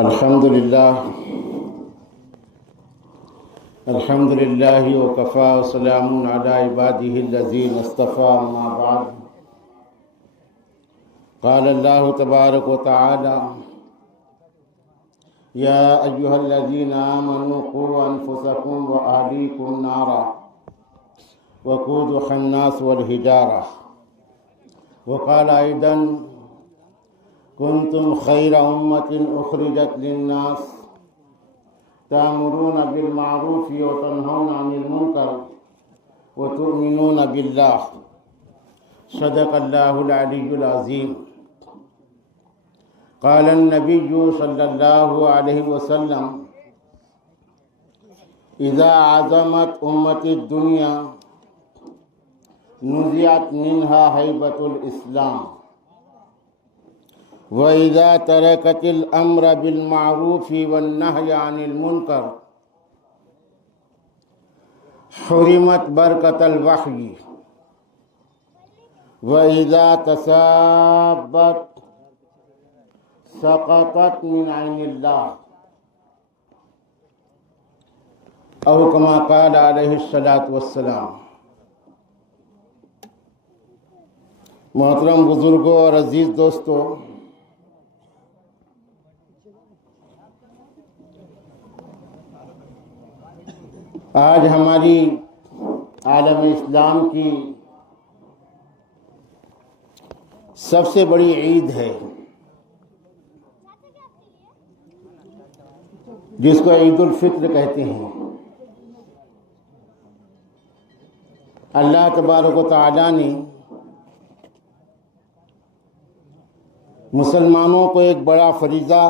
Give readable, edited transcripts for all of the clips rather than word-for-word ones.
الحمد لله وكفى وسلام على عباده الذين اصطفى أما بعد قال الله تبارك وتعالى يا أيها الذين آمنوا قوا أنفسكم وأهليكم نارا وقودها الناس والحجارة وقال أيضا كنتم خير أمة أخرجت للناس تأمرون بالمعروف وتنهون عن المنكر وتؤمنون بالله صدق الله العلي العظيم قال النبي صلى الله عليه وسلم إذا عظمت أمة الدنيا نزعت منها هيبة الإسلام وإذا تركت الأمر بالمعروف والنهي عن المنكر حرمت بركة الوحي وإذا تسابت سقطت من عين الله أو كما قال عليه الصلاة والسلام۔ محترم بزرگوں اور عزیز دوستو، آج ہماری عالم اسلام کی سب سے بڑی عید ہے جس کو عید الفطر کہتے ہیں۔ اللہ تبارک و تعالی نے مسلمانوں کو ایک بڑا فریضہ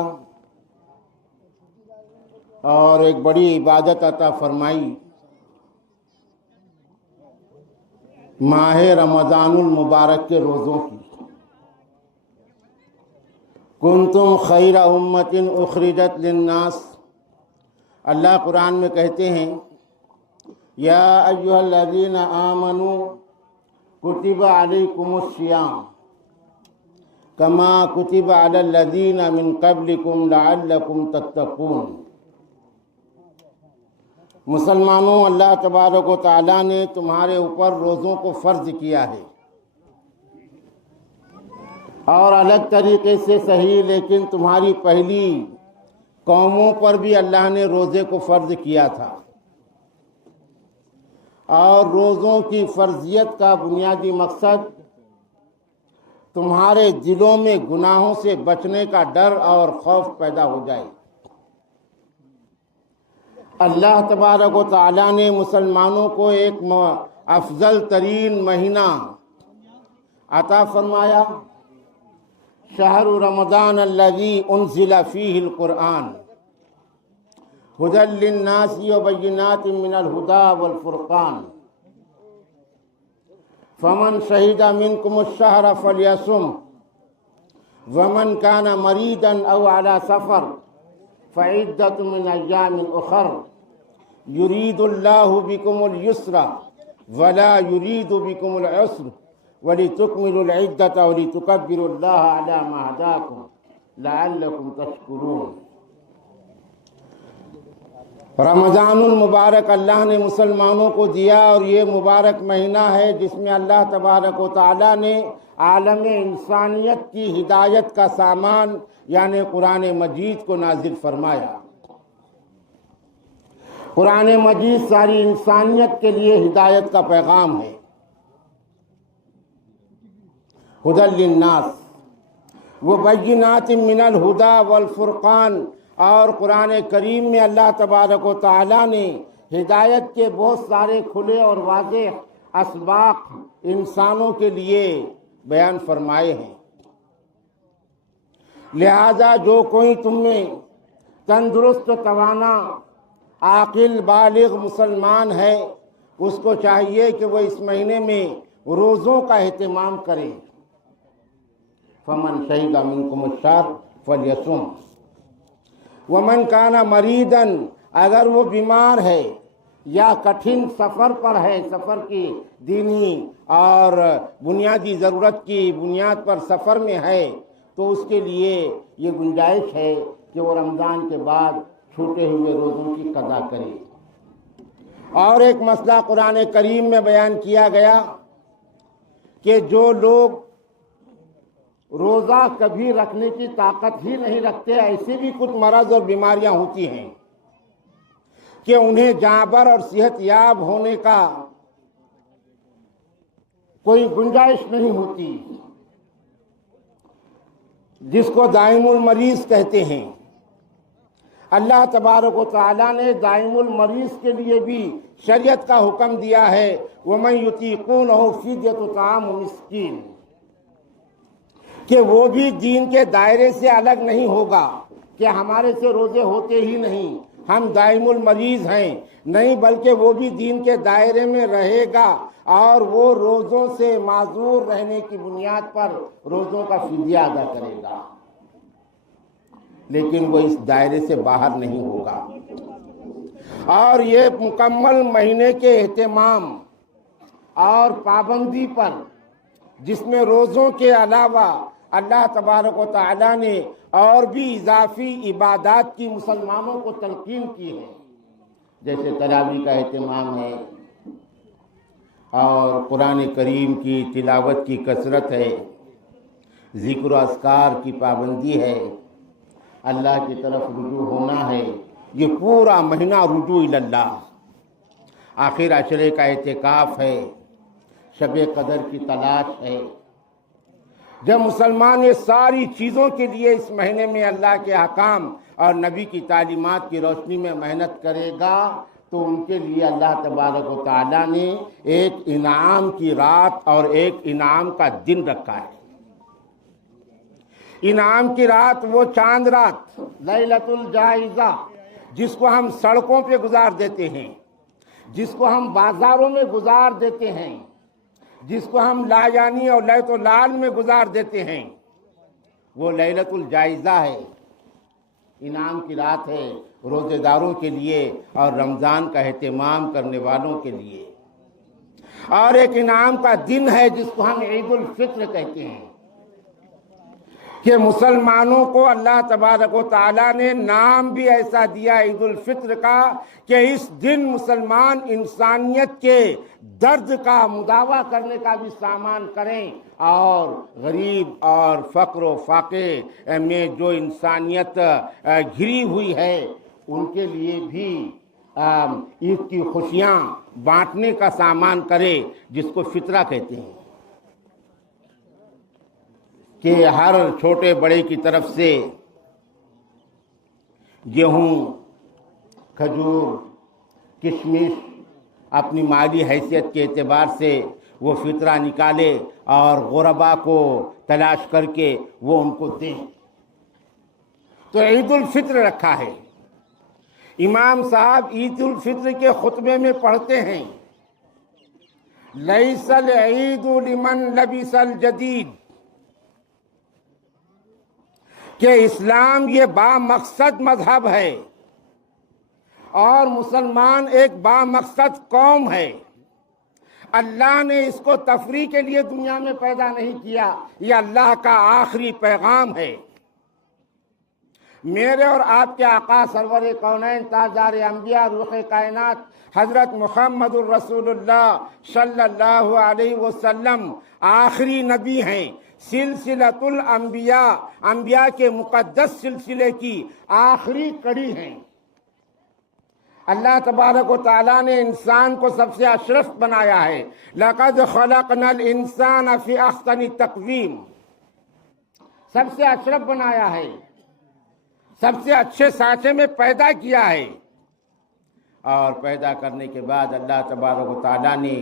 اور ایک بڑی عبادت عطا فرمائی، ماہ رمضان المبارک کے روزوں کی۔ کنتم خیر امت اخرجت للناس، اللہ قرآن میں کہتے ہیں یا ایھا الذین آمنوا کتب علیکم الصیام کما کتب علی الذین من قبلکم لعلکم تتقون۔ مسلمانوں، اللہ تبارک و تعالیٰ نے تمہارے اوپر روزوں کو فرض کیا ہے، اور الگ طریقے سے صحیح، لیکن تمہاری پہلی قوموں پر بھی اللہ نے روزے کو فرض کیا تھا، اور روزوں کی فرضیت کا بنیادی مقصد تمہارے دلوں میں گناہوں سے بچنے کا ڈر اور خوف پیدا ہو جائے۔ اللہ تبارک و تعالیٰ نے مسلمانوں کو ایک افضل ترین مہینہ عطا فرمایا، شہر رمضان الذی انزل فیہ القرآن ھدی للناس وبینات من الھدی والفرقان فمن شہد منکم الشہر فلیصم ومن کان مریضا او علی سفر فعدۃ من ایام اخر یرید اللہ بکم الیسر ولا یرید بکم العسر وَلِتُكْمِلُوا الْعِدَّةَ وَلِتُكَبِّرُوا اللَّهَ عَلَى مَا هَدَاكُمْ لَعَلَّكُمْ تَشْكُرُونَ۔ رمضان المبارک اللہ نے مسلمانوں کو دیا، اور یہ مبارک مہینہ ہے جس میں اللہ تبارک و تعالیٰ نے عالم انسانیت کی ہدایت کا سامان یعنی قرآن مجید کو نازل فرمایا۔ قرآن مجید ساری انسانیت کے لیے ہدایت کا پیغام ہے، ھدی للناس وبینات من الھدی والفرقان، اور قرآن کریم میں اللہ تبارک و تعالیٰ نے ہدایت کے بہت سارے کھلے اور واضح اسباق انسانوں کے لیے بیان فرمائے ہیں۔ لہذا جو کوئی تم میں تندرست، توانا، عاقل، بالغ مسلمان ہے، اس کو چاہیے کہ وہ اس مہینے میں روزوں کا اہتمام کرے۔ فمن شہد منکم الشہر فلیصم ومن کان مریضا، اگر وہ بیمار ہے یا کٹھن سفر پر ہے، سفر کی دینی اور بنیادی ضرورت کی بنیاد پر سفر میں ہے، تو اس کے لیے یہ گنجائش ہے کہ وہ رمضان کے بعد چھوٹے ہوئے روزوں کی قضا کرے۔ اور ایک مسئلہ قرآن کریم میں بیان کیا گیا کہ جو لوگ روزہ کبھی رکھنے کی طاقت ہی نہیں رکھتے، ایسی بھی کچھ مرض اور بیماریاں ہوتی ہیں کہ انہیں جانبر اور صحت یاب ہونے کا کوئی گنجائش نہیں ہوتی، جس کو دائم المریض کہتے ہیں۔ اللہ تبارک و تعالیٰ نے دائم المریض کے لیے بھی شریعت کا حکم دیا ہے، وَمَن يُطِيقُونَهُ فِدْيَةُ طَعَامُ مِسْكِينٍ، کہ وہ بھی دین کے دائرے سے الگ نہیں ہوگا کہ ہمارے سے روزے ہوتے ہی نہیں، ہم دائم المریض ہیں، نہیں، بلکہ وہ بھی دین کے دائرے میں رہے گا اور وہ روزوں سے معذور رہنے کی بنیاد پر روزوں کا فدیہ ادا کرے گا، لیکن وہ اس دائرے سے باہر نہیں ہوگا۔ اور یہ مکمل مہینے کے اہتمام اور پابندی پر، جس میں روزوں کے علاوہ اللہ تبارک و تعالیٰ نے اور بھی اضافی عبادات کی مسلمانوں کو تلقین کی ہے، جیسے تراویح کا اہتمام ہے اور قرآن کریم کی تلاوت کی کثرت ہے، ذکر و اذکار کی پابندی ہے، اللہ کی طرف رجوع ہونا ہے۔ یہ پورا مہینہ رجوع اللہ، آخر عشرے کا اعتکاف ہے، شب قدر کی تلاش ہے۔ جب مسلمان یہ ساری چیزوں کے لیے اس مہینے میں اللہ کے احکام اور نبی کی تعلیمات کی روشنی میں محنت کرے گا تو ان کے لیے اللہ تبارک و تعالیٰ نے ایک انعام کی رات اور ایک انعام کا دن رکھا ہے۔ انعام کی رات وہ چاند رات لیلۃ الجائزہ، جس کو ہم سڑکوں پہ گزار دیتے ہیں، جس کو ہم بازاروں میں گزار دیتے ہیں، جس کو ہم لاجانی اور لیت و لال میں گزار دیتے ہیں، وہ لیلۃ الجائزہ ہے، انعام کی رات ہے روزے داروں کے لیے اور رمضان کا اہتمام کرنے والوں کے لیے۔ اور ایک انعام کا دن ہے جس کو ہم عید الفطر کہتے ہیں، کہ مسلمانوں کو اللہ تبارک و تعالیٰ نے نام بھی ایسا دیا عید الفطر کا کہ اس دن مسلمان انسانیت کے درد کا مداوع کرنے کا بھی سامان کریں، اور غریب اور فقر و فاقے میں جو انسانیت گھری ہوئی ہے ان کے لیے بھی عید کی خوشیاں بانٹنے کا سامان کرے، جس کو فطرہ کہتے ہیں، کہ ہر چھوٹے بڑے کی طرف سے گیہوں، کھجور، کشمش اپنی مالی حیثیت کے اعتبار سے وہ فطرہ نکالے اور غربا کو تلاش کر کے وہ ان کو دیں۔ تو عید الفطر رکھا ہے۔ امام صاحب عید الفطر کے خطبے میں پڑھتے ہیں، لیس العید لمن لبس الجدید، کہ اسلام یہ با مقصد مذہب ہے اور مسلمان ایک با مقصد قوم ہے۔ اللہ نے اس کو تفریح کے لیے دنیا میں پیدا نہیں کیا، یہ اللہ کا آخری پیغام ہے۔ میرے اور آپ کے آقا سرور کونین تاجدار انبیاء روح کائنات حضرت محمد الرسول اللہ صلی اللہ علیہ وسلم آخری نبی ہیں، سلسلۃ الانبیاء، انبیاء کے مقدس سلسلے کی آخری کڑی ہیں۔ اللہ تبارک و تعالیٰ نے انسان کو سب سے اشرف بنایا ہے، لَقَدْ خَلَقْنَا الْإِنسَانَ فِي أَحْسَنِ تَقْوِيمٍ، سب سے اشرف بنایا ہے، سب سے اچھے سانچے میں پیدا کیا ہے۔ اور پیدا کرنے کے بعد اللہ تبارک و تعالیٰ نے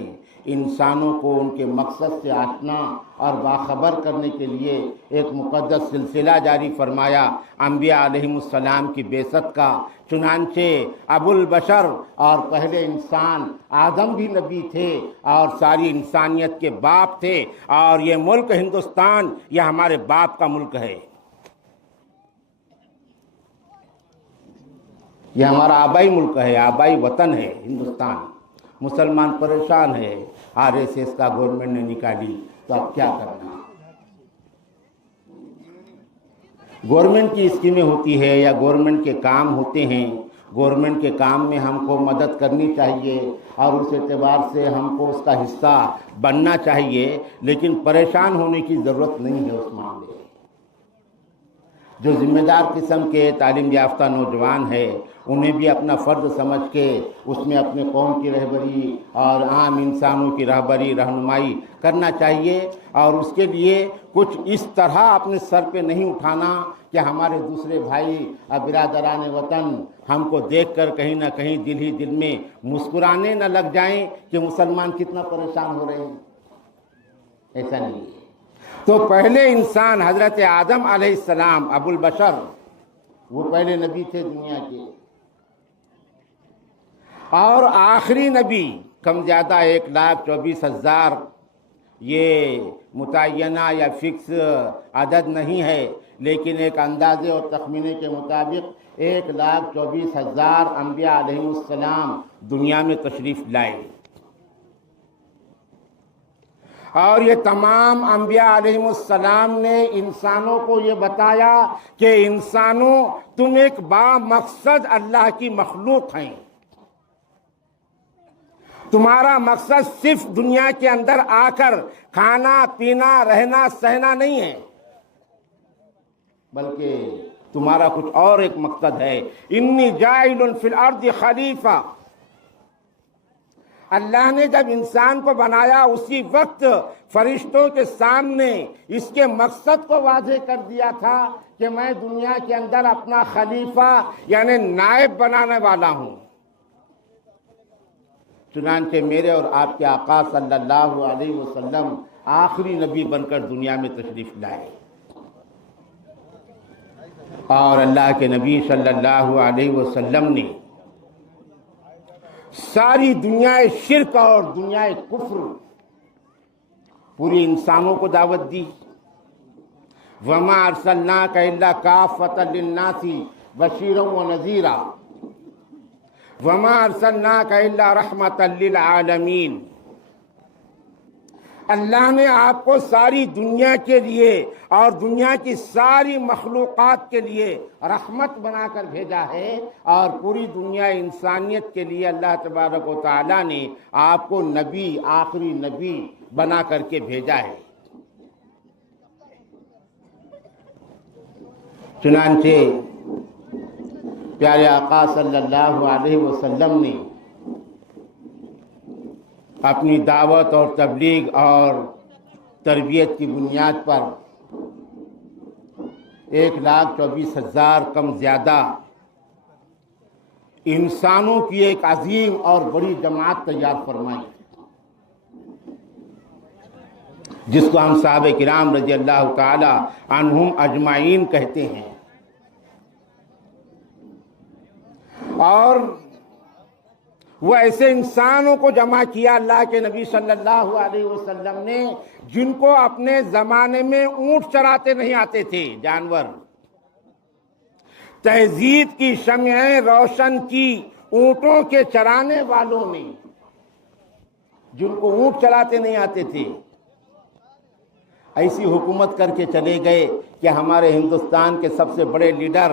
انسانوں کو ان کے مقصد سے آشنا اور باخبر کرنے کے لیے ایک مقدس سلسلہ جاری فرمایا انبیاء علیہم السلام کی بعثت کا۔ چنانچہ ابو البشر اور پہلے انسان آدم بھی نبی تھے اور ساری انسانیت کے باپ تھے، اور یہ ملک ہندوستان یہ ہمارے باپ کا ملک ہے، یہ ہمارا آبائی ملک ہے، آبائی وطن ہے ہندوستان۔ مسلمان پریشان ہے، RSS کا گورنمنٹ نے نکالی تو اب کیا کرنا۔ گورنمنٹ کی اسکیمیں ہوتی ہے یا گورنمنٹ کے کام ہوتے ہیں، گورنمنٹ کے کام میں ہم کو مدد کرنی چاہیے اور اس اعتبار سے ہم کو اس کا حصہ بننا چاہیے، لیکن پریشان ہونے کی ضرورت نہیں ہے اس معاملے میں۔ جو ذمہ دار قسم کے تعلیم یافتہ نوجوان ہیں انہیں بھی اپنا فرض سمجھ کے اس میں اپنے قوم کی رہبری اور عام انسانوں کی رہنمائی کرنا چاہیے، اور اس کے لیے کچھ اس طرح اپنے سر پہ نہیں اٹھانا کہ ہمارے دوسرے بھائی اور برادران وطن ہم کو دیکھ کر کہیں نہ کہیں دل ہی دل میں مسکرانے نہ لگ جائیں کہ مسلمان کتنا پریشان ہو رہے ہیں۔ ایسا نہیں ہے۔ تو پہلے انسان حضرت آدم علیہ السلام ابو البشر، وہ پہلے نبی تھے دنیا کے، اور آخری نبی کم زیادہ 1,24,000، یہ متعینہ یا فکس عدد نہیں ہے، لیکن ایک اندازے اور تخمینے کے مطابق 1,24,000 انبیاء علیہ السلام دنیا میں تشریف لائے، اور یہ تمام انبیاء علیہ السلام نے انسانوں کو یہ بتایا کہ انسانوں تم ایک بامقصد اللہ کی مخلوق ہیں، تمہارا مقصد صرف دنیا کے اندر آ کر کھانا پینا رہنا سہنا نہیں ہے، بلکہ تمہارا کچھ اور ایک مقصد ہے۔ انی جاعل فی الارض خلیفہ، اللہ نے جب انسان کو بنایا اسی وقت فرشتوں کے سامنے اس کے مقصد کو واضح کر دیا تھا کہ میں دنیا کے اندر اپنا خلیفہ یعنی نائب بنانے والا ہوں۔ چنانچہ میرے اور آپ کے آقا صلی اللہ علیہ وسلم آخری نبی بن کر دنیا میں تشریف لائے، اور اللہ کے نبی صلی اللہ علیہ وسلم نے ساری دنیا شرک اور دنیا کفر پوری انسانوں کو دعوت دی۔ وَمَا أَرْسَلْنَاكَ إِلَّا كَافَّةً لِلنَّاسِ بَشِيرًا وَنَذِيرًا وَمَا أَرْسَلْنَاكَ إِلَّا رَحْمَةً لِلْعَالَمِينَ۔ اللہ نے آپ کو ساری دنیا کے لیے اور دنیا کی ساری مخلوقات کے لیے رحمت بنا کر بھیجا ہے، اور پوری دنیا انسانیت کے لیے اللہ تبارک و تعالیٰ نے آپ کو نبی، آخری نبی بنا کر کے بھیجا ہے۔ چنانچہ پیارے آقا صلی اللہ علیہ وسلم نے اپنی دعوت اور تبلیغ اور تربیت کی بنیاد پر 1,24,000 کم زیادہ انسانوں کی ایک عظیم اور بڑی جماعت تیار فرمائی، جس کو ہم صحابہ کرام رضی اللہ تعالی عنہم اجمعین کہتے ہیں، اور وہ ایسے انسانوں کو جمع کیا اللہ کے نبی صلی اللہ علیہ وسلم نے جن کو اپنے زمانے میں اونٹ چراتے نہیں آتے تھے، جانور، تہذیب کی شمعیں روشن کی اونٹوں کے چرانے والوں نے، جن کو اونٹ چلاتے نہیں آتے تھے، ایسی حکومت کر کے چلے گئے کہ ہمارے ہندوستان کے سب سے بڑے لیڈر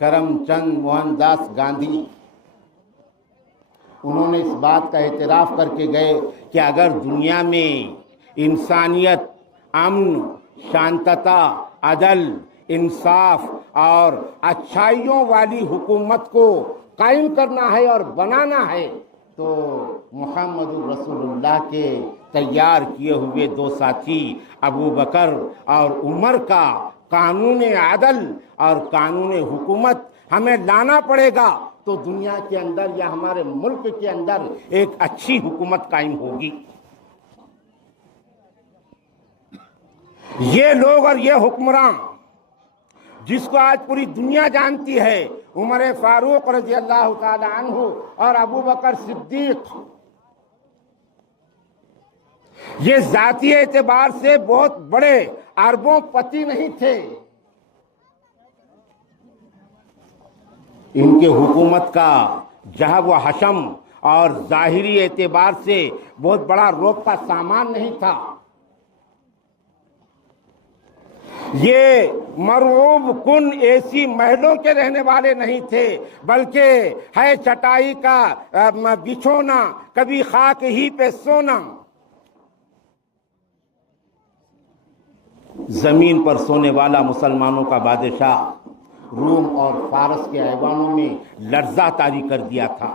کرم چند موہن داس گاندھی، انہوں نے اس بات کا اعتراف کر کے گئے کہ اگر دنیا میں انسانیت، امن، شانتتا، عدل، انصاف اور اچھائیوں والی حکومت کو قائم کرنا ہے اور بنانا ہے تو محمد رسول اللہ کے تیار کیے ہوئے دو ساتھی ابو بکر اور عمر کا قانون عدل اور قانون حکومت ہمیں لانا پڑے گا، تو دنیا کے اندر یا ہمارے ملک کے اندر ایک اچھی حکومت قائم ہوگی۔ یہ لوگ اور یہ حکمراں جس کو آج پوری دنیا جانتی ہے، عمر فاروق رضی اللہ تعالی عنہ اور ابو بکر صدیق، یہ ذاتی اعتبار سے بہت بڑے اربوں پتی نہیں تھے، ان کے حکومت کا جہب و حشم اور ظاہری اعتبار سے بہت بڑا روپ کا سامان نہیں تھا، یہ مرعوب کن ایسی محلوں کے رہنے والے نہیں تھے، بلکہ ہے چٹائی کا بچھونا، کبھی خاک ہی پہ سونا۔ زمین پر سونے والا مسلمانوں کا بادشاہ روم اور فارس کے ایوانوں میں لرزہ طاری کر دیا تھا۔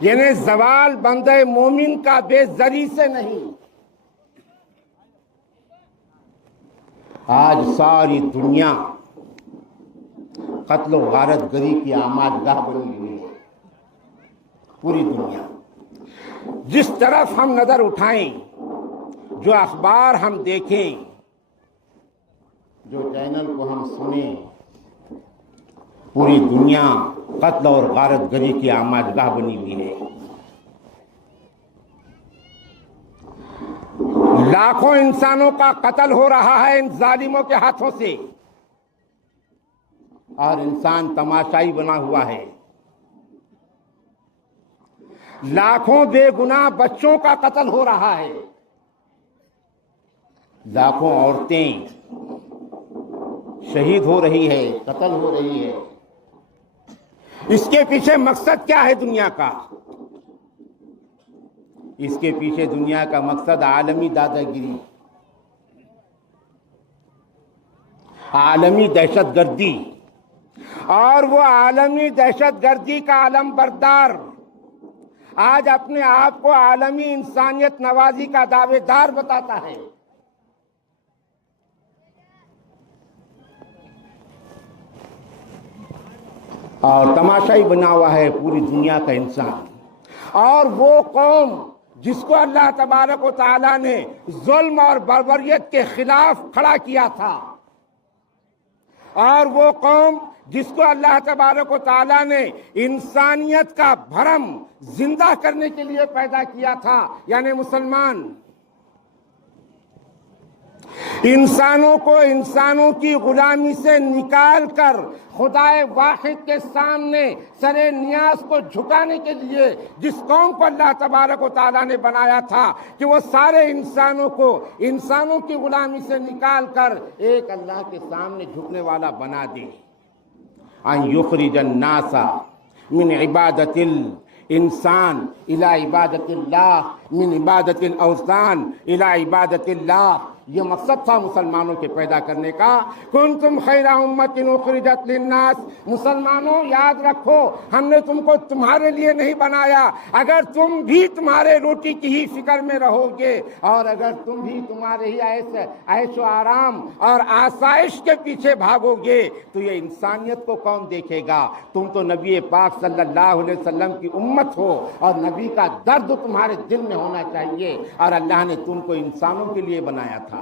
یعنی زوال بندہ مومن کا بے زری سے نہیں۔ آج ساری دنیا قتل و غارت گری کی آماج گاہ بنی ہوئی ہے، پوری دنیا۔ جس طرف ہم نظر اٹھائیں، جو اخبار ہم دیکھیں، جو چینل کو ہم سنیں، پوری دنیا قتل اور غارت گری کی آماج گاہ بنی ہوئی ہے۔ لاکھوں انسانوں کا قتل ہو رہا ہے ان ظالموں کے ہاتھوں سے، اور انسان تماشائی بنا ہوا ہے۔ لاکھوں بے گناہ بچوں کا قتل ہو رہا ہے، لاکھوں عورتیں شہید ہو رہی ہے، قتل ہو رہی ہے۔ اس کے پیچھے مقصد کیا ہے دنیا کا؟ اس کے پیچھے دنیا کا مقصد عالمی دادا گیری، عالمی دہشت گردی، اور وہ عالمی دہشت گردی کا علم بردار آج اپنے آپ کو عالمی انسانیت نوازی کا دعوے دار بتاتا ہے۔ اور تماشائی بنا ہوا ہے پوری دنیا کا انسان۔ اور وہ قوم جس کو اللہ تبارک و تعالیٰ نے ظلم اور بربریت کے خلاف کھڑا کیا تھا، اور وہ قوم جس کو اللہ تبارک و تعالیٰ نے انسانیت کا بھرم زندہ کرنے کے لیے پیدا کیا تھا، یعنی مسلمان، انسانوں کو انسانوں کی غلامی سے نکال کر خدائے واحد کے سامنے سر نیاز کو جھکانے کے لیے جس قوم کو اللہ تبارک و تعالیٰ نے بنایا تھا کہ وہ سارے انسانوں کو انسانوں کی غلامی سے نکال کر ایک اللہ کے سامنے جھکنے والا بنا دے۔ ان یخرج الناس من عبادت الانسان الى عبادت اللہ، من عبادت الاوثان الى عبادت اللہ۔ یہ مقصد تھا مسلمانوں کے پیدا کرنے کا۔ کنتم خیر امت اخرجت للناس، مسلمانوں یاد رکھو ہم نے تم کو تمہارے لیے نہیں بنایا۔ اگر تم بھی تمہارے روٹی کی ہی فکر میں رہو گے، اور اگر تم بھی تمہارے ہی عیش و آرام اور آسائش کے پیچھے بھاگو گے تو یہ انسانیت کو کون دیکھے گا؟ تم تو نبی پاک صلی اللہ علیہ وسلم کی امت ہو، اور نبی کا درد تمہارے دل میں ہونا چاہیے، اور اللہ نے تم کو انسانوں کے لیے بنایا تھا۔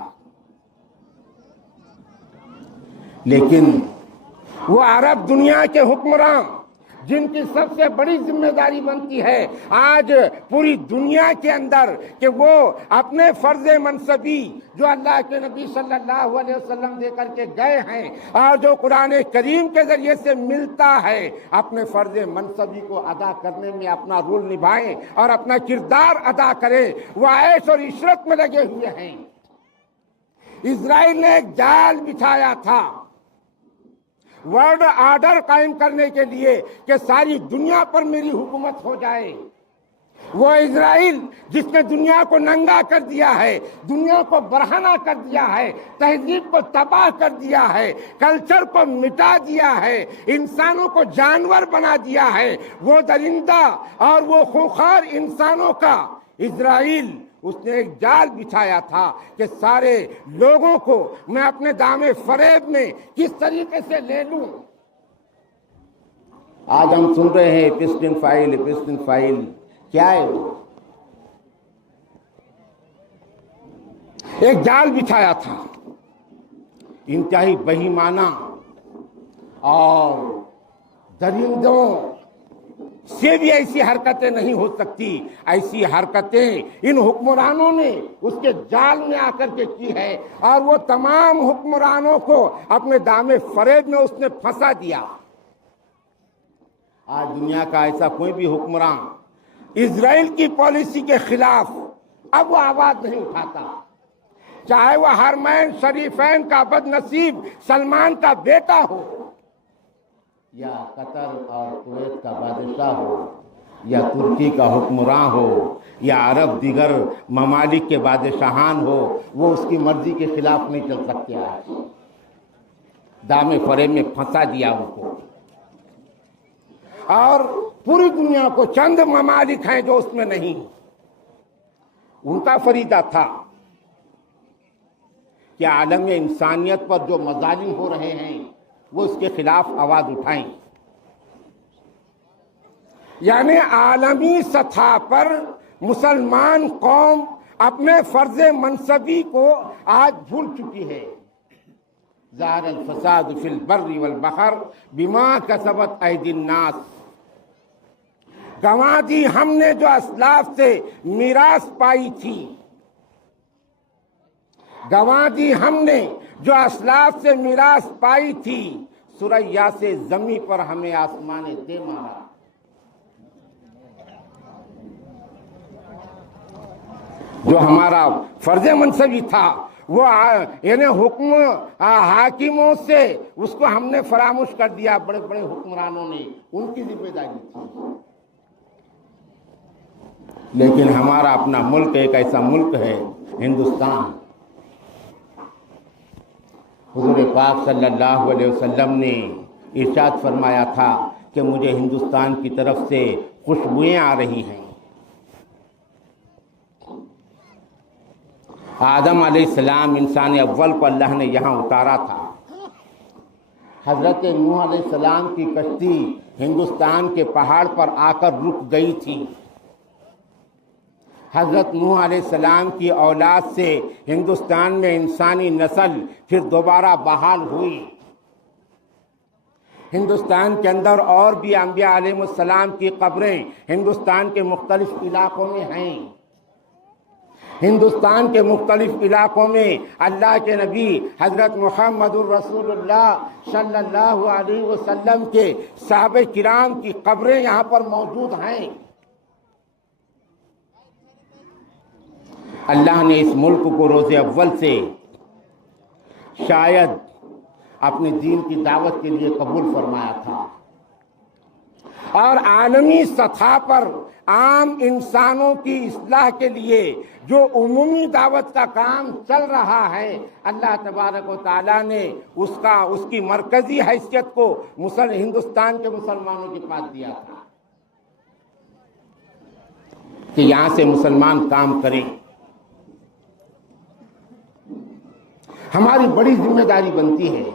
لیکن وہ عرب دنیا کے حکمراں جن کی سب سے بڑی ذمہ داری بنتی ہے آج پوری دنیا کے اندر کہ وہ اپنے فرض منصبی جو اللہ کے نبی صلی اللہ علیہ وسلم دے کر کے گئے ہیں اور جو قرآن کریم کے ذریعے سے ملتا ہے، اپنے فرض منصبی کو ادا کرنے میں اپنا رول نبھائیں اور اپنا کردار ادا کریں۔ وہ عیش اور عشرت میں لگے ہوئے ہیں۔ اسرائیل نے ایک جال بچھایا تھا ورلڈ آرڈر قائم کرنے کے لیے کہ ساری دنیا پر میری حکومت ہو جائے۔ وہ اسرائیل جس نے دنیا کو ننگا کر دیا ہے، دنیا کو برہنہ کر دیا ہے، تہذیب کو تباہ کر دیا ہے، کلچر کو مٹا دیا ہے، انسانوں کو جانور بنا دیا ہے، وہ درندہ اور وہ خوخار انسانوں کا اسرائیل، اس نے ایک جال بچھایا تھا کہ سارے لوگوں کو میں اپنے دام فریب میں کس طریقے سے لے لوں۔ آج ہم سن رہے ہیں ایپسٹن فائل کیا ہے؟ وہ ایک جال بچھایا تھا، انتہائی بہیمانہ اور درندوں سے بھی ایسی حرکتیں نہیں ہو سکتی، ایسی حرکتیں ان حکمرانوں نے اس کے جال میں آ کر کے کی ہے، اور وہ تمام حکمرانوں کو اپنے دام فریب میں اس نے پھنسا دیا۔ آج دنیا کا ایسا کوئی بھی حکمران اسرائیل کی پالیسی کے خلاف اب وہ آواز نہیں اٹھاتا۔ چاہے وہ حرمین شریفین کا بد نصیب سلمان کا بیٹا ہو، یا قطر اور کویت کا بادشاہ ہو، یا ترکی کا حکمراں ہو، یا عرب دیگر ممالک کے بادشاہان ہو، وہ اس کی مرضی کے خلاف نہیں چل سکتے۔ آج دام فریب میں پھنسا دیا ان کو، اور پوری دنیا کو چند ممالک ہیں جو اس میں نہیں۔ ان کا فریضہ تھا کہ عالم انسانیت پر جو مظالم ہو رہے ہیں وہ اس کے خلاف آواز اٹھائیں، یعنی عالمی سطح پر مسلمان قوم اپنے فرض منصبی کو آج بھول چکی ہے۔ ظاہر الفساد فی البر والبحر بما کسبت ایدی الناس، گنوا دی ہم نے جو اسلاف سے میراث پائی تھی، گنوا دی ہم نے جو اسلاف سے میراث پائی تھی، ثریا سے زمیں پر ہمیں آسمان دے مارا۔ جو ہمارا فرض منصبی تھا وہ یعنی حکم حاکموں سے اس کو ہم نے فراموش کر دیا، بڑے بڑے حکمرانوں نے، ان کی ذمہ داری تھی۔ لیکن ہمارا اپنا ملک ایک ایسا ملک ہے ہندوستان، حضور پاک صلی اللہ علیہ وسلم نے ارشاد فرمایا تھا کہ مجھے ہندوستان کی طرف سے خوشبوئیں آ رہی ہیں۔ آدم علیہ السلام انسان اول کو اللہ نے یہاں اتارا تھا۔ حضرت نوح علیہ السلام کی کشتی ہندوستان کے پہاڑ پر آ کر رک گئی تھی۔ حضرت نوح علیہ السلام کی اولاد سے ہندوستان میں انسانی نسل پھر دوبارہ بحال ہوئی۔ ہندوستان کے اندر اور بھی انبیاء علیہ السلام کی قبریں ہندوستان کے مختلف علاقوں میں ہیں۔ ہندوستان کے مختلف علاقوں میں اللہ کے نبی حضرت محمد الرسول اللہ صلی اللہ علیہ وسلم کے صحابہ کرام کی قبریں یہاں پر موجود ہیں۔ اللہ نے اس ملک کو روز اول سے شاید اپنے دین کی دعوت کے لیے قبول فرمایا تھا، اور عالمی سطح پر عام انسانوں کی اصلاح کے لیے جو عمومی دعوت کا کام چل رہا ہے، اللہ تبارک و تعالیٰ نے اس کی مرکزی حیثیت کو ہندوستان کے مسلمانوں کے پاس دیا تھا کہ یہاں سے مسلمان کام کریں۔ ہماری بڑی ذمہ داری بنتی ہے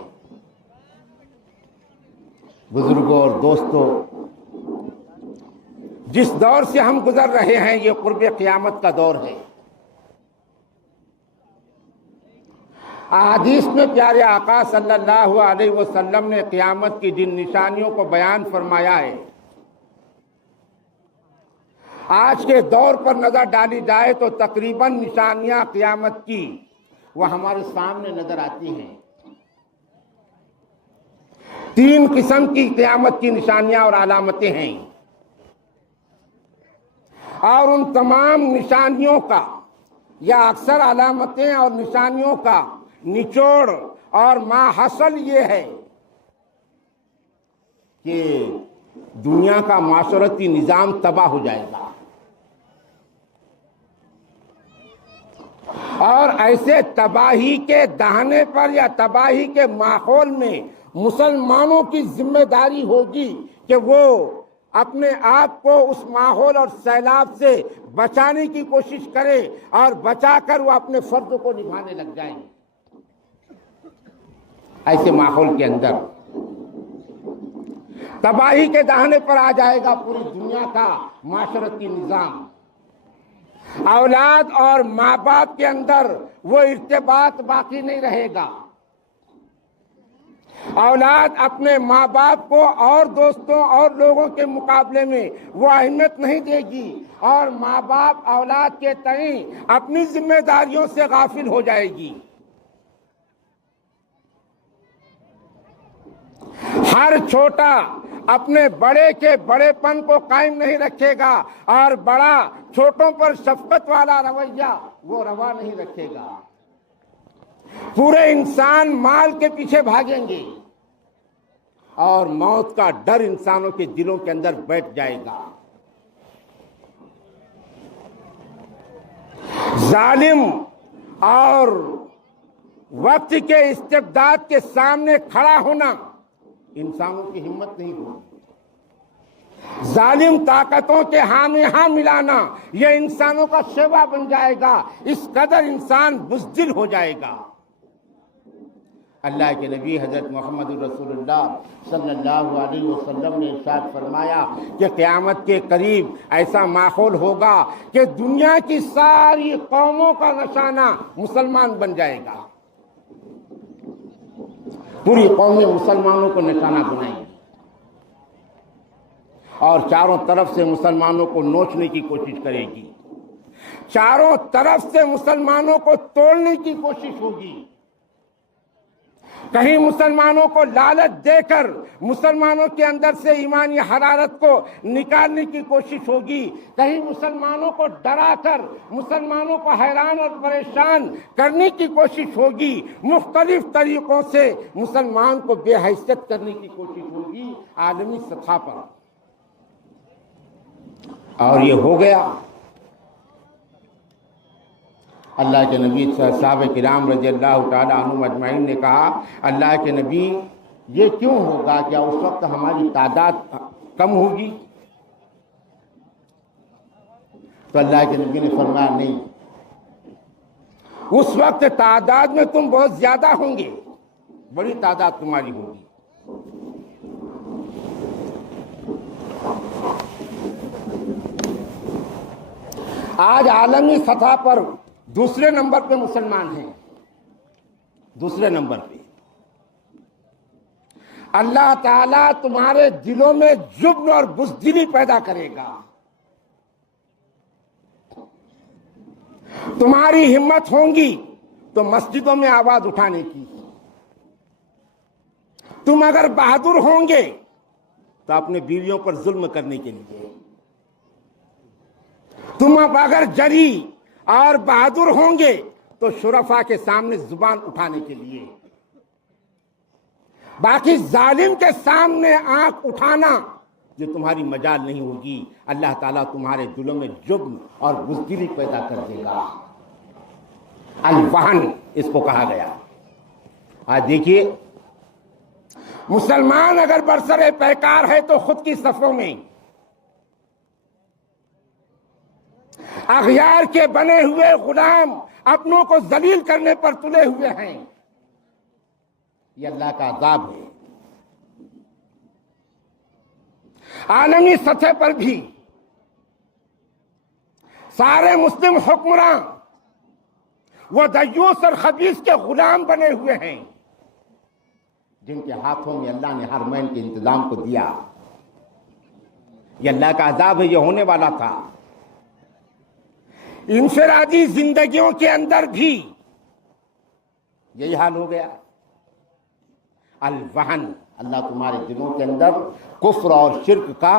بزرگوں اور دوستوں، جس دور سے ہم گزر رہے ہیں یہ قرب قیامت کا دور ہے۔ احادیث میں پیارے آقا صلی اللہ علیہ وسلم نے قیامت کی جن نشانیوں کو بیان فرمایا ہے، آج کے دور پر نظر ڈالی جائے تو تقریباً نشانیاں قیامت کی وہ ہمارے سامنے نظر آتی ہیں۔ 3 قسم کی قیامت کی نشانیاں اور علامتیں ہیں، اور ان تمام نشانیوں کا یا اکثر علامتیں اور نشانیوں کا نچوڑ اور ماحصل یہ ہے کہ دنیا کا معاشرتی نظام تباہ ہو جائے گا، اور ایسے تباہی کے دہانے پر یا تباہی کے ماحول میں مسلمانوں کی ذمہ داری ہوگی کہ وہ اپنے آپ کو اس ماحول اور سیلاب سے بچانے کی کوشش کرے، اور بچا کر وہ اپنے فرض کو نبھانے لگ جائیں۔ ایسے ماحول کے اندر تباہی کے دہانے پر آ جائے گا پوری دنیا کا معاشرتی نظام۔ اولاد اور ماں باپ کے اندر وہ ارتباط باقی نہیں رہے گا، اولاد اپنے ماں باپ کو اور دوستوں اور لوگوں کے مقابلے میں وہ اہمیت نہیں دے گی، اور ماں باپ اولاد کے تئیں اپنی ذمہ داریوں سے غافل ہو جائے گی۔ ہر چھوٹا اپنے بڑے کے بڑے پن کو قائم نہیں رکھے گا، اور بڑا چھوٹوں پر شفقت والا رویہ وہ روا نہیں رکھے گا۔ پورے انسان مال کے پیچھے بھاگیں گے اور موت کا ڈر انسانوں کے دلوں کے اندر بیٹھ جائے گا۔ ظالم اور وقت کے استبداد کے سامنے کھڑا ہونا انسانوں کی ہمت نہیں ہوگی۔ ظالم طاقتوں کے ہاں میں ہاں ملانا یہ انسانوں کا شیوا بن جائے گا، اس قدر انسان بزدل ہو جائے گا۔ اللہ کے نبی حضرت محمد رسول اللہ صلی اللہ علیہ وسلم نے ارشاد فرمایا کہ قیامت کے قریب ایسا ماحول ہوگا کہ دنیا کی ساری قوموں کا نشانہ مسلمان بن جائے گا۔ پوری قومیں مسلمانوں کو نشانہ بنائیں گی اور چاروں طرف سے مسلمانوں کو نوچنے کی کوشش کرے گی، چاروں طرف سے مسلمانوں کو توڑنے کی کوشش ہوگی۔ کہیں مسلمانوں کو لالچ دے کر مسلمانوں کے اندر سے ایمانی حرارت کو نکالنے کی کوشش ہوگی، کہیں مسلمانوں کو ڈرا کر مسلمانوں کو حیران اور پریشان کرنے کی کوشش ہوگی، مختلف طریقوں سے مسلمان کو بے حیثیت کرنے کی کوشش ہوگی عالمی سطح پر۔ اور یہ ہو گیا۔ اللہ کے نبی صحابہ کرام رضی اللہ تعالیٰ عنہم اجمعین نے کہا اللہ کے نبی یہ کیوں ہوگا؟ کیا اس وقت ہماری تعداد کم ہوگی؟ تو اللہ کے نبی نے فرمایا نہیں، اس وقت تعداد میں تم بہت زیادہ ہوں گے، بڑی تعداد تمہاری ہوگی۔ آج عالمی سطح پر دوسرے نمبر پہ مسلمان ہیں، دوسرے نمبر پہ۔ اللہ تعالیٰ تمہارے دلوں میں جبن اور بزدلی پیدا کرے گا، تمہاری ہمت ہوں گی تو مسجدوں میں آواز اٹھانے کی، تم اگر بہادر ہوں گے تو اپنے بیویوں پر ظلم کرنے کے لیے، تم اب اگر جری اور بہادر ہوں گے تو شرفاء کے سامنے زبان اٹھانے کے لیے، باقی ظالم کے سامنے آنکھ اٹھانا جو تمہاری مجال نہیں ہوگی، اللہ تعالیٰ تمہارے دلوں میں جبن اور بزدلی پیدا کر دے گا۔ الوہن اس کو کہا گیا۔ آج دیکھیے مسلمان اگر برسر پیکار ہے تو خود کی صفوں میں اغیار کے بنے ہوئے غلام اپنوں کو ذلیل کرنے پر تلے ہوئے ہیں، یہ اللہ کا عذاب ہے۔ عالمی سطح پر بھی سارے مسلم حکمراں وہ دیوس اور خبیث کے غلام بنے ہوئے ہیں جن کے ہاتھوں میں اللہ نے حرمین کے انتظام کو دیا۔ یہ اللہ کا عذاب ہے، یہ ہونے والا تھا۔ انفرادی زندگیوں کے اندر بھی یہی حال ہو گیا۔ الوہن، اللہ تمہارے دلوں کے اندر کفر اور شرک کا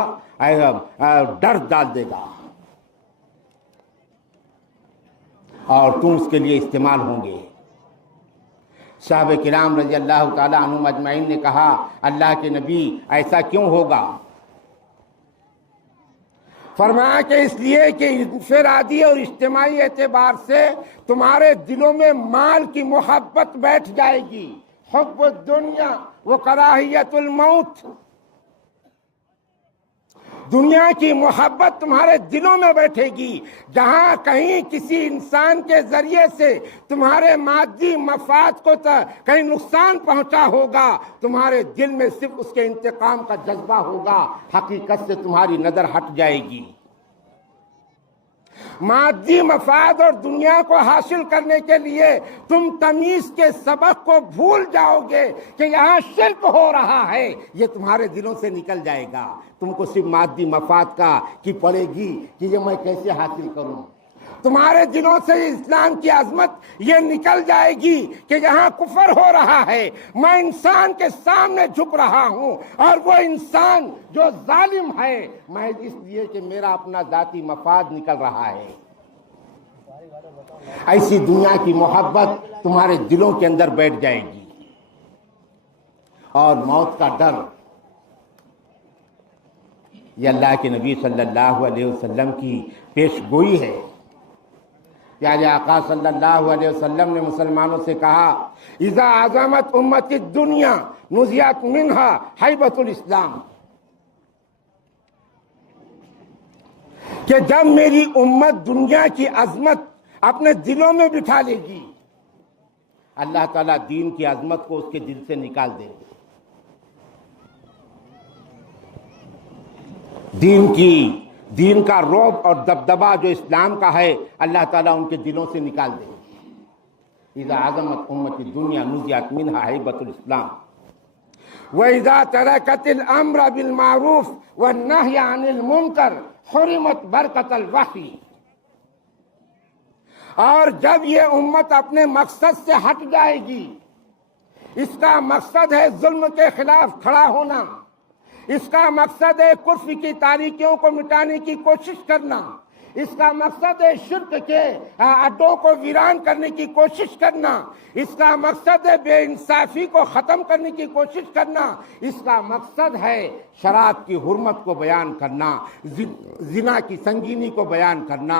ڈر ڈال دے گا اور تم اس کے لیے استعمال ہوں گے۔ صحابہ کرام رضی اللہ تعالیٰ عنہم اجمعین نے کہا اللہ کے نبی ایسا کیوں ہوگا؟ فرمایا کہ اس لیے کہ انفرادی اور اجتماعی اعتبار سے تمہارے دلوں میں مال کی محبت بیٹھ جائے گی، حب الدنیا و کراہیت الموت، دنیا کی محبت تمہارے دلوں میں بیٹھے گی۔ جہاں کہیں کسی انسان کے ذریعے سے تمہارے مادی مفاد کو کہیں نقصان پہنچا ہوگا، تمہارے دل میں صرف اس کے انتقام کا جذبہ ہوگا، حقیقت سے تمہاری نظر ہٹ جائے گی۔ مادی مفاد اور دنیا کو حاصل کرنے کے لیے تم تمیز کے سبق کو بھول جاؤ گے کہ یہاں شرک ہو رہا ہے، یہ تمہارے دلوں سے نکل جائے گا۔ تم کو صرف مادی مفاد کا کی پڑے گی کہ یہ میں کیسے حاصل کروں۔ تمہارے دلوں سے اسلام کی عظمت یہ نکل جائے گی کہ یہاں کفر ہو رہا ہے، میں انسان کے سامنے جھک رہا ہوں اور وہ انسان جو ظالم ہے، میں اس لیے کہ میرا اپنا ذاتی مفاد نکل رہا ہے۔ ایسی دنیا کی محبت تمہارے دلوں کے اندر بیٹھ جائے گی، اور موت کا ڈر یہ اللہ کے نبی صلی اللہ علیہ وسلم کی پیش گوئی ہے۔ پیارے آقا صلی اللہ علیہ وسلم نے مسلمانوں سے کہا، اذا عظمت امت الدنیا نزعت منها ہیبۃ الاسلام، کہ جب میری امت دنیا کی عظمت اپنے دلوں میں بٹھا لے گی، اللہ تعالیٰ دین کی عظمت کو اس کے دل سے نکال دے گی، دین کا رعب اور دبدبا جو اسلام کا ہے اللہ تعالیٰ ان کے دلوں سے نکال دے گی۔ اذا عظمت امت الدنیا نزعت منها ہیبۃ الاسلام وَإِذَا تَرَكَتِ الْأَمْرَ بِالْمَعْرُوفِ وَالنَّهْيَ عَنِ الْمُنْكَرِ حُرِمَتْ بَرْكَةَ الْوَحْيِ، اور جب یہ امت اپنے مقصد سے ہٹ جائے گی، اس کا مقصد ہے ظلم کے خلاف کھڑا ہونا، اس کا مقصد ہے کفر کی تاریکیوں کو مٹانے کی کوشش کرنا، اس کا مقصد ہے شرک کے اڈوں کو ویران کرنے کی کوشش کرنا، اس کا مقصد ہے بے انصافی کو ختم کرنے کی کوشش کرنا، اس کا مقصد ہے شراب کی حرمت کو بیان کرنا، زنا کی سنگینی کو بیان کرنا،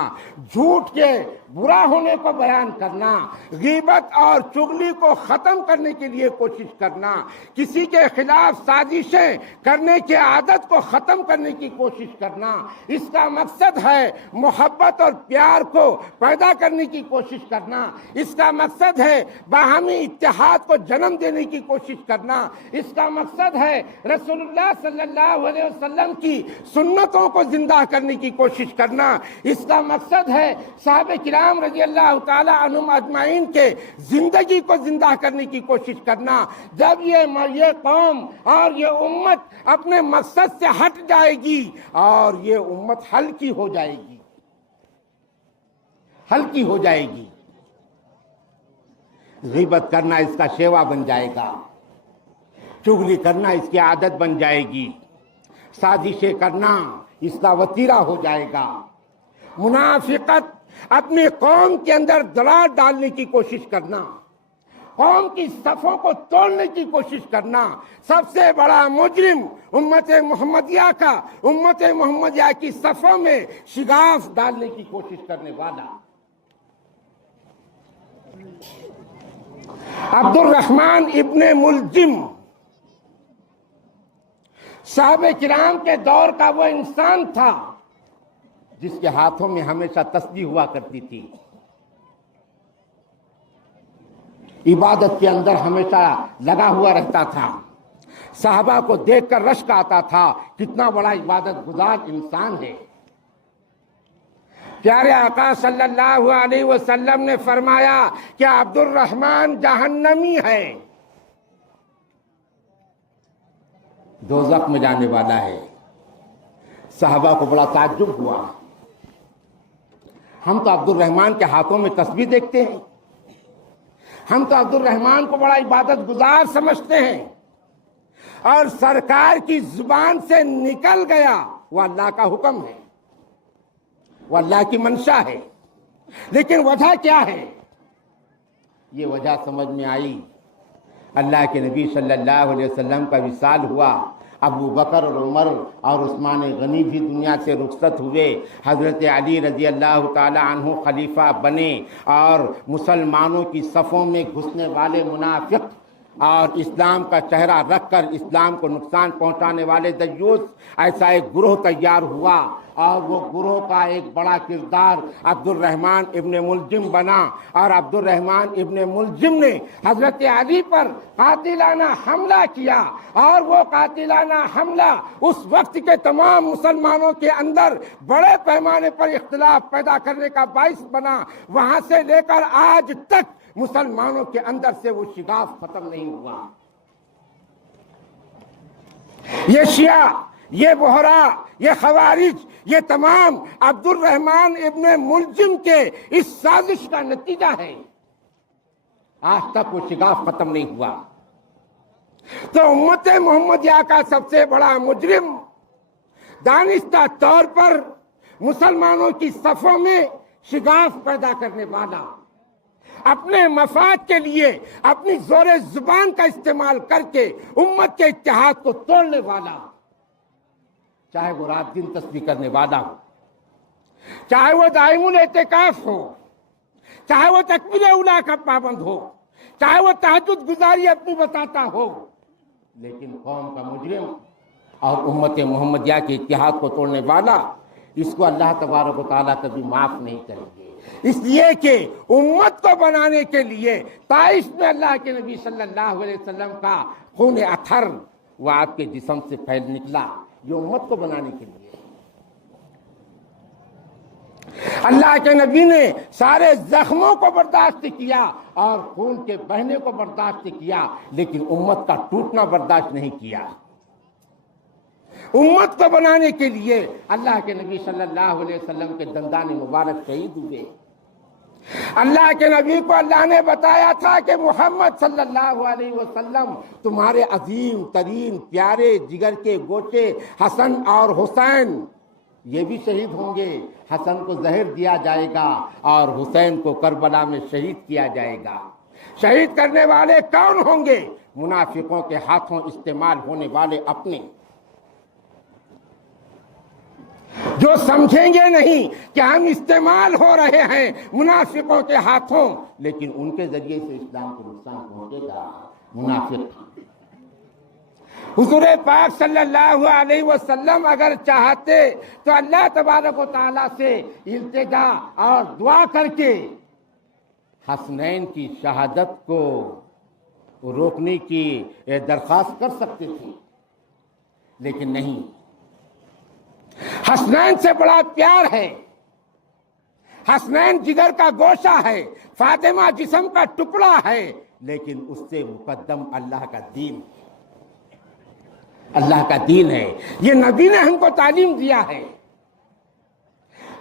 جھوٹ کے برا ہونے کو بیان کرنا، غیبت اور چغلی کو ختم کرنے کے لیے کوشش کرنا، کسی کے خلاف سازشیں کرنے کی عادت کو ختم کرنے کی کوشش کرنا، اس کا مقصد ہے محبت اور پیار کو پیدا کرنے کی کوشش کرنا، اس کا مقصد ہے باہمی اتحاد کو جنم دینے کی کوشش کرنا، اس کا مقصد ہے رسول اللہ صلی اللہ علیہ وسلم کی سنتوں کو زندہ کرنے کی کوشش کرنا، اس کا مقصد ہے صحابہ کرام رضی اللہ تعالی عنہم اجمعین کے زندگی کو زندہ کرنے کی کوشش کرنا۔ جب یہ قوم اور یہ امت اپنے مقصد سے ہٹ جائے گی اور یہ امت ہلکی ہو جائے گی، ہلکی ہو جائے گی، غیبت کرنا اس کا شیوا بن جائے گا، چغلی کرنا اس کی عادت بن جائے گی، سازشیں کرنا اس کا وتیرہ ہو جائے گا، منافقت اپنی قوم کے اندر دراڑ ڈالنے کی کوشش کرنا، قوم کی صفوں کو توڑنے کی کوشش کرنا، سب سے بڑا مجرم امت محمدیہ کی صفوں میں شگاف ڈالنے کی کوشش کرنے والا عبد الرحمن ابن ملجم صحابہ کرام کے دور کا وہ انسان تھا جس کے ہاتھوں میں ہمیشہ تسبیح ہوا کرتی تھی، عبادت کے اندر ہمیشہ لگا ہوا رہتا تھا، صحابہ کو دیکھ کر رشک آتا تھا، کتنا بڑا عبادت گزار انسان ہے۔ پیارے آقا صلی اللہ علیہ وسلم نے فرمایا کہ عبد الرحمن جہنمی ہے، دوزخ میں جانے والا ہے۔ صحابہ کو بڑا تعجب ہوا، ہم تو عبد الرحمن کے ہاتھوں میں تسبیح دیکھتے ہیں، ہم تو عبد الرحمن کو بڑا عبادت گزار سمجھتے ہیں، اور سرکار کی زبان سے نکل گیا وہ اللہ کا حکم ہے، وہ اللہ کی منشا ہے، لیکن وجہ کیا ہے؟ یہ وجہ سمجھ میں آئی، اللہ کے نبی صلی اللہ علیہ وسلم کا وصال ہوا، ابو بکر اور عمر اور عثمان غنی بھی دنیا سے رخصت ہوئے، حضرت علی رضی اللہ تعالی عنہ خلیفہ بنے، اور مسلمانوں کی صفوں میں گھسنے والے منافق اور اسلام کا چہرہ رکھ کر اسلام کو نقصان پہنچانے والے دیوس، ایسا ایک گروہ تیار ہوا، اور وہ گروہ کا ایک بڑا کردار عبد الرحمن ابن ملجم بنا، اور عبد الرحمن ابن ملجم نے حضرت علی پر قاتلانہ حملہ کیا، اور وہ قاتلانہ حملہ اس وقت کے تمام مسلمانوں کے اندر بڑے پیمانے پر اختلاف پیدا کرنے کا باعث بنا، وہاں سے لے کر آج تک مسلمانوں کے اندر سے وہ شگاف ختم نہیں ہوا۔ یہ شیعہ، یہ بہرا، یہ خوارج، یہ تمام عبد الرحمن ابن ملجم کے اس سازش کا نتیجہ ہے، آج تک وہ شگاف ختم نہیں ہوا۔ تو امت محمدیہ کا سب سے بڑا مجرم دانستہ طور پر مسلمانوں کی صفوں میں شگاف پیدا کرنے والا، اپنے مفاد کے لیے اپنی زور زبان کا استعمال کر کے امت کے اتحاد کو توڑنے والا، چاہے وہ رات دن تسبیح کرنے والا ہو، چاہے وہ دائم الاعتکاف ہو، چاہے وہ تکبیر اولیٰ کا پابند ہو، چاہے وہ تہجد گزاری اپنی بتاتا ہو، لیکن قوم کا مجرم اور امت محمدیہ کے اتحاد کو توڑنے والا، اس کو اللہ تبارک و تعالیٰ کبھی معاف نہیں کریں گے۔ اس لیے کہ امت کو بنانے کے لیے طائف میں اللہ کے نبی صلی اللہ علیہ وسلم کا خون اطہر وہ آپ کے جسم سے پھیل نکلا، یہ امت کو بنانے کے لیے۔ اللہ کے نبی نے سارے زخموں کو برداشت کیا اور خون کے بہنے کو برداشت کیا، لیکن امت کا ٹوٹنا برداشت نہیں کیا۔ امت کو بنانے کے لیے اللہ کے نبی صلی اللہ علیہ وسلم کے دندان مبارک شہید ہوئے۔ اللہ کے نبی کو اللہ نے بتایا تھا کہ محمد صلی اللہ علیہ وسلم تمہارے عظیم ترین پیارے جگر کے گوشے حسن اور حسین یہ بھی شہید ہوں گے۔ حسن کو زہر دیا جائے گا اور حسین کو کربلا میں شہید کیا جائے گا۔ شہید کرنے والے کون ہوں گے؟ منافقوں کے ہاتھوں استعمال ہونے والے اپنے، جو سمجھیں گے نہیں کہ ہم استعمال ہو رہے ہیں منافقوں کے ہاتھوں، لیکن ان کے ذریعے سے اسلام کو نقصان پہنچے گا۔ منافق حضور پاک صلی اللہ علیہ وسلم اگر چاہتے تو اللہ تبارک و تعالیٰ سے التجا اور دعا کر کے حسنین کی شہادت کو روکنے کی درخواست کر سکتے تھے، لیکن نہیں۔ حسنین سے بڑا پیار ہے، حسنین جگر کا گوشہ ہے، فاطمہ جسم کا ٹکڑا ہے، لیکن اس سے مقدم اللہ کا دین، اللہ کا دین ہے۔ یہ نبی نے ہم کو تعلیم دیا ہے۔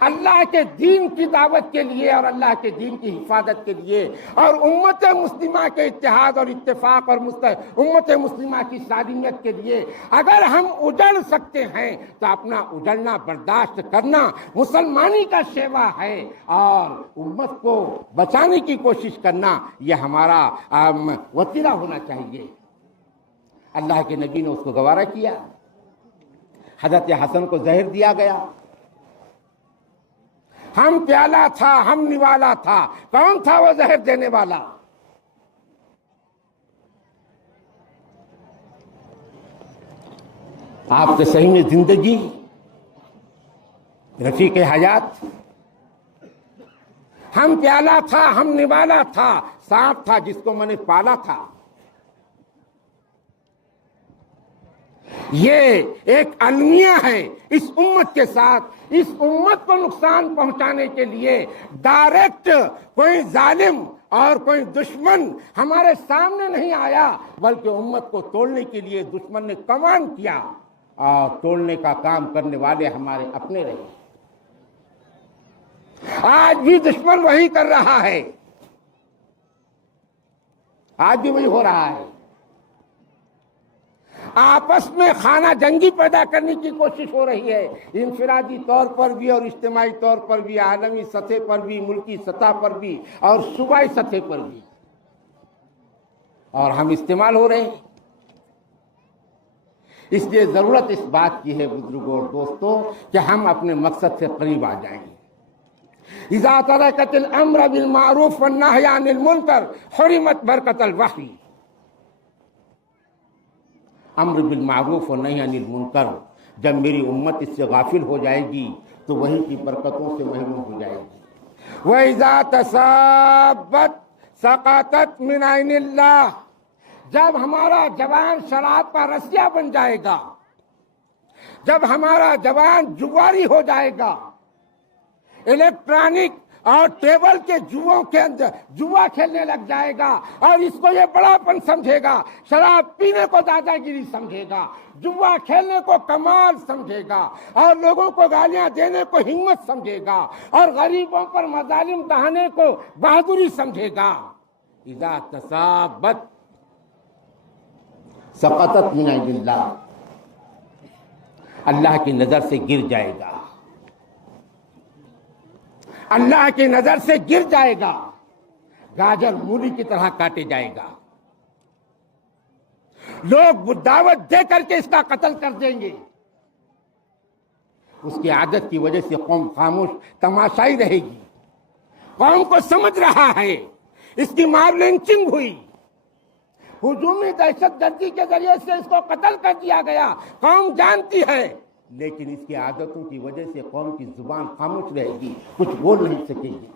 اللہ کے دین کی دعوت کے لیے اور اللہ کے دین کی حفاظت کے لیے اور امت مسلمہ کے اتحاد اور اتفاق اور امت مسلمہ کی سالمیت کے لیے اگر ہم اجڑ سکتے ہیں تو اپنا اجڑنا برداشت کرنا مسلمانی کا شیوا ہے، اور امت کو بچانے کی کوشش کرنا یہ ہمارا وسیلہ ہونا چاہیے۔ اللہ کے نبی نے اس کو گوارا کیا۔ حضرت حسن کو زہر دیا گیا۔ ہم پیالہ تھا، ہم نوالا تھا، کون تھا وہ زہر دینے والا؟ آپ کے صحیح میں زندگی رفیق حیات، ہم پیالہ تھا، ہم نوالا تھا، سانپ تھا جس کو میں نے پالا تھا۔ یہ ایک المیہ ہے اس امت کے ساتھ۔ اس امت کو نقصان پہنچانے کے لیے ڈائریکٹ کوئی ظالم اور کوئی دشمن ہمارے سامنے نہیں آیا، بلکہ امت کو توڑنے کے لیے دشمن نے کمانڈ کیا، اور توڑنے کا کام کرنے والے ہمارے اپنے رہے۔ آج بھی دشمن وہی کر رہا ہے، آج بھی وہی ہو رہا ہے۔ آپس میں خانہ جنگی پیدا کرنے کی کوشش ہو رہی ہے، انفرادی طور پر بھی اور اجتماعی طور پر بھی، عالمی سطح پر بھی، ملکی سطح پر بھی اور صوبائی سطح پر بھی، اور ہم استعمال ہو رہے ہیں۔ اس لیے ضرورت اس بات کی ہے بزرگوں اور دوستوں کہ ہم اپنے مقصد سے قریب آ جائیں۔ اذا ترکت الامر بالمعروف والنہی عن المنکر حرمت برکت الوحی۔ امر بالمعروف اور نہی عن المنکر، جب میری امت اس سے غافل ہو جائے گی تو وہی کی برکتوں سے محروم ہو جائے گی۔ وَإِذَا تَسَابَّتْ سَقَطَتْ مِنْ عَيْنِ اللَّهِ، جب ہمارا جوان شراب کا رسیا بن جائے گا، جب ہمارا جوان جواری ہو جائے گا، الیکٹرانک اور ٹیبل کے جوؤں کے اندر جوا کھیلنے لگ جائے گا اور اس کو یہ بڑا پن سمجھے گا، شراب پینے کو دادا گیری سمجھے گا، جوا کھیلنے کو کمال سمجھے گا، اور لوگوں کو گالیاں دینے کو ہمت سمجھے گا، اور غریبوں پر مظالم ڈھانے کو بہادری سمجھے گا۔ اذا تسابت سقطت من عند اللہ، اللہ کی نظر سے گر جائے گا۔ اللہ کی نظر سے گر جائے گا، گاجر مولی کی طرح کاٹے جائے گا، لوگ دعوت دے کر کے اس کا قتل کر دیں گے۔ اس کی عادت کی وجہ سے قوم خاموش تماشائی رہے گی۔ قوم کو سمجھ رہا ہے، اس کی مار لنچنگ ہوئی، ہجومی دہشت گردی کے ذریعے سے اس کو قتل کر دیا گیا، قوم جانتی ہے، لیکن اس کی عادتوں کی وجہ سے قوم کی زبان خاموش رہے گی، کچھ بول نہیں سکے گی۔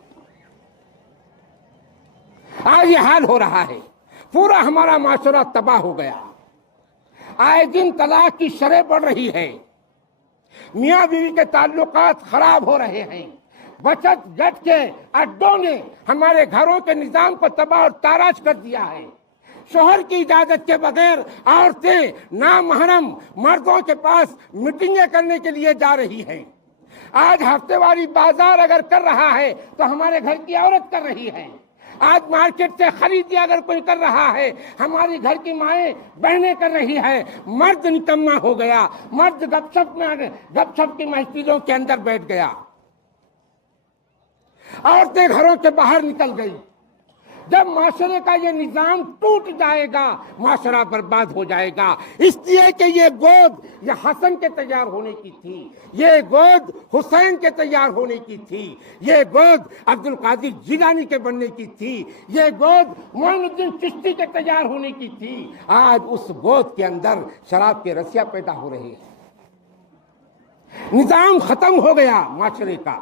آج یہ حال ہو رہا ہے، پورا ہمارا معاشرہ تباہ ہو گیا، آئے دن طلاق کی شرح بڑھ رہی ہے، میاں بیوی کے تعلقات خراب ہو رہے ہیں، بچت گٹ کے اڈوں نے ہمارے گھروں کے نظام کو تباہ اور تاراج کر دیا ہے۔ شوہر کی اجازت کے بغیر عورتیں نامحرم مردوں کے پاس میٹنگیں کرنے کے لیے جا رہی ہیں۔ آج ہفتے واری بازار اگر کر رہا ہے تو ہمارے گھر کی عورت کر رہی ہے۔ آج مارکیٹ سے خریدی اگر کوئی کر رہا ہے، ہماری گھر کی مائیں بہنیں کر رہی ہے۔ مرد نکما ہو گیا، مرد گپ شپ کی محفلوں کے اندر بیٹھ گیا، عورتیں گھروں کے باہر نکل گئی۔ جب معاشرے کا یہ نظام ٹوٹ جائے گا، معاشرہ برباد ہو جائے گا۔ اس لیے کہ یہ گود یہ حسن کے تیار ہونے کی تھی، یہ گود حسین کے تیار ہونے کی تھی، یہ گود عبد القادر جیلانی کے بننے کی تھی، یہ گود معین الدین چشتی کے تیار ہونے کی تھی۔ آج اس گود کے اندر شراب کے رسیاں پیدا ہو رہے ہیں، نظام ختم ہو گیا، معاشرے کا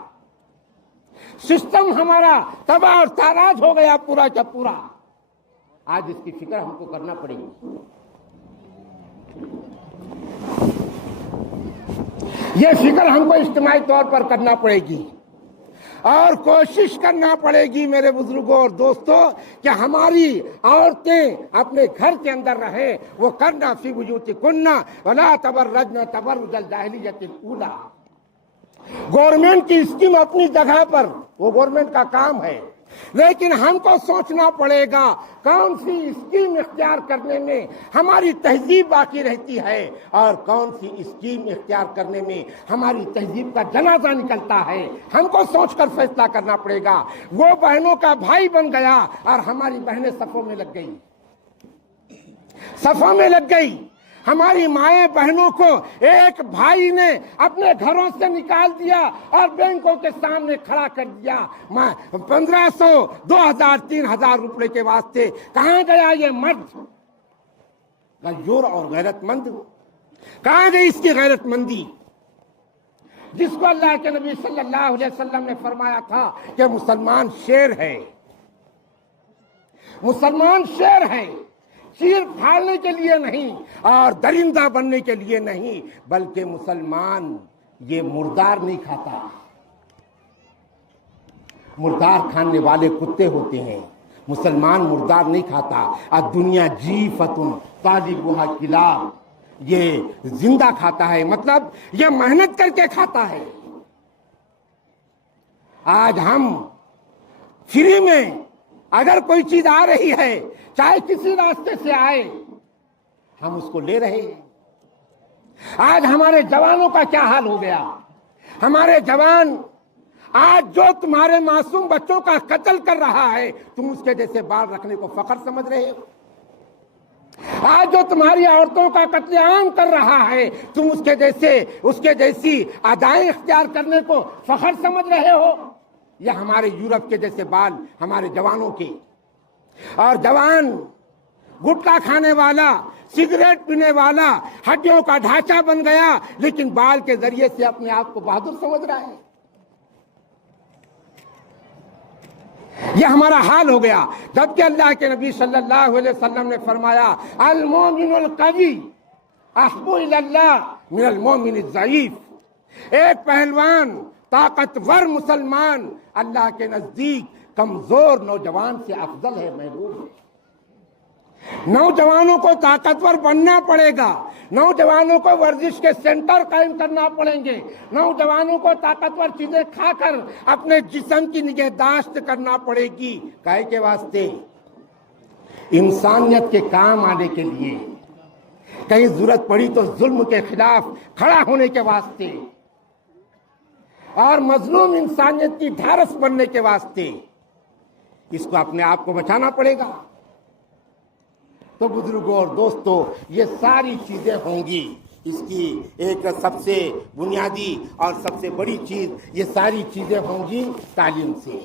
سسٹم ہمارا تباہ اور تاراج ہو گیا پورا کا پورا۔ آج اس کی فکر ہم کو کرنا پڑے گی، یہ فکر ہم کو اجتماعی طور پر کرنا پڑے گی، اور کوشش کرنا پڑے گی میرے بزرگوں اور دوستوں کہ ہماری عورتیں اپنے گھر کے اندر رہے۔ وہ کرنا فی بیوتکن ولا تبرجن تبرج الجاہلیۃ الاولی۔ گورنمنٹ کی اسکیم اپنی جگہ پر، وہ گورنمنٹ کا کام ہے، لیکن ہم کو سوچنا پڑے گا کون سی اسکیم اختیار کرنے میں ہماری تہذیب باقی رہتی ہے، اور کون سی اسکیم اختیار کرنے میں ہماری تہذیب کا جنازہ نکلتا ہے۔ ہم کو سوچ کر فیصلہ کرنا پڑے گا۔ وہ بہنوں کا بھائی بن گیا اور ہماری بہنیں صفوں میں لگ گئی، صفوں میں لگ گئی۔ ہماری مائیں بہنوں کو ایک بھائی نے اپنے گھروں سے نکال دیا اور بینکوں کے سامنے کھڑا کر دیا۔ 1500 2000 3000 روپے کے واسطے کہاں گیا یہ مرد غیور اور غیرت مند؟ کہاں گئی اس کی غیرت مندی جس کو اللہ کے نبی صلی اللہ علیہ وسلم نے فرمایا تھا کہ مسلمان شیر ہے، مسلمان شیر ہے، چیر پھاڑنے کے لیے نہیں اور درندہ بننے کے لیے نہیں، بلکہ مسلمان یہ مردار نہیں کھاتا۔ مردار کھانے والے کتے ہوتے ہیں، مسلمان مردار نہیں کھاتا۔ الدنیا جیفۃ طالبها کلاب، یہ زندہ کھاتا ہے، مطلب یہ محنت کر کے کھاتا ہے۔ آج ہم فری میں اگر کوئی چیز آ رہی ہے، چاہے کسی راستے سے آئے، ہم اس کو لے رہے ہیں۔ آج ہمارے جوانوں کا کیا حال ہو گیا؟ ہمارے جوان آج جو تمہارے معصوم بچوں کا قتل کر رہا ہے، تم اس کے جیسے بال رکھنے کو فخر سمجھ رہے ہو۔ آج جو تمہاری عورتوں کا قتل عام کر رہا ہے، تم اس کے جیسی ادائیں اختیار کرنے کو فخر سمجھ رہے ہو۔ یہ ہمارے یورپ کے جیسے بال ہمارے جوانوں کے، اور جوان گٹکا کھانے والا، سگریٹ پینے والا، ہڈیوں کا ڈھانچہ بن گیا، لیکن بال کے ذریعے سے اپنے آپ کو بہادر سمجھ رہا ہے۔ یہ ہمارا حال ہو گیا، جبکہ اللہ کے نبی صلی اللہ علیہ وسلم نے فرمایا المومن القوی احب الی اللہ من المومن الضعیف۔ ایک پہلوان طاقتور مسلمان اللہ کے نزدیک کمزور نوجوان سے افضل ہے، محبوب ہے۔ نوجوانوں کو طاقتور بننا پڑے گا، نوجوانوں کو ورزش کے سینٹر قائم کرنا پڑیں گے، نوجوانوں کو طاقتور چیزیں کھا کر اپنے جسم کی نگہداشت کرنا پڑے گی۔ کائے کے واسطے؟ انسانیت کے کام آنے کے لیے، کہیں ضرورت پڑی تو ظلم کے خلاف کھڑا ہونے کے واسطے۔ اور مظلوم انسانیت کی ڈھارس بننے کے واسطے اس کو اپنے آپ کو بچانا پڑے گا۔ تو بزرگوں اور دوستوں، یہ ساری چیزیں ہوں گی۔ اس کی ایک سب سے بنیادی اور سب سے بڑی چیز، یہ ساری چیزیں ہوں گی تعلیم سے۔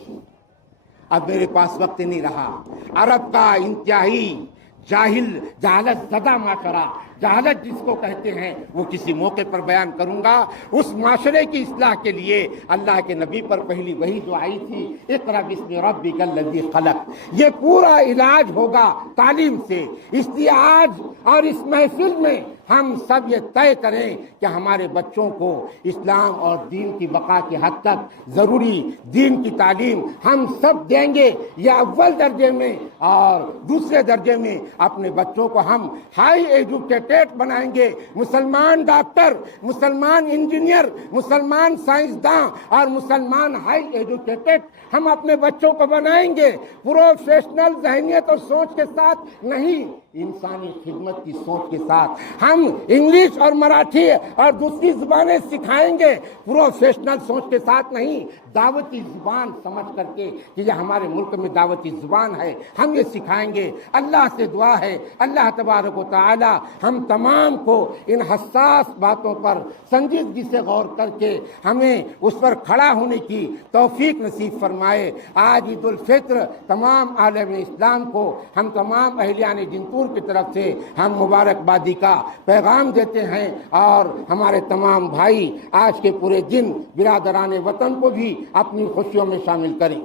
اب میرے پاس وقت نہیں رہا۔ عرب کا انتہائی جہالت زدہ معاشرہ، جہالت جس کو کہتے ہیں، وہ کسی موقع پر بیان کروں گا۔ اس معاشرے کی اصلاح کے لیے اللہ کے نبی پر پہلی وحی جو آئی تھی، اقرأ باسم ربک الذی خلق، یہ پورا علاج ہوگا تعلیم سے۔ اس لیے آج اور اس محفل میں ہم سب یہ طے کریں کہ ہمارے بچوں کو اسلام اور دین کی بقا کی حد تک ضروری دین کی تعلیم ہم سب دیں گے۔ یہ اول درجے میں اور دوسرے درجے میں اپنے بچوں کو ہم ہائی ایجوکیٹڈ بنائیں گے۔ مسلمان ڈاکٹر، مسلمان انجینئر، مسلمان سائنسداں اور مسلمان ہائی ایجوکیٹڈ ہم اپنے بچوں کو بنائیں گے۔ پروفیشنل ذہنیت اور سوچ کے ساتھ نہیں، انسانی خدمت کی سوچ کے ساتھ ہم انگلش اور مراٹھی اور دوسری زبانیں سکھائیں گے۔ پروفیشنل سوچ کے ساتھ نہیں، دعوتی زبان سمجھ کر کے کہ یہ ہمارے ملک میں دعوتی زبان ہے، ہم یہ سکھائیں گے۔ اللہ سے دعا ہے اللہ تبارک و تعالی ہم تمام کو ان حساس باتوں پر سنجیدگی سے غور کر کے ہمیں اس پر کھڑا ہونے کی توفیق نصیب فرمائے۔ آج عید الفطر تمام عالم اسلام کو ہم تمام اہلیان جنتور کی طرف سے ہم مبارکبادی کا پیغام دیتے ہیں، اور ہمارے تمام بھائی آج کے پورے دن برادران وطن کو بھی اپنی خوشیوں میں شامل کریں۔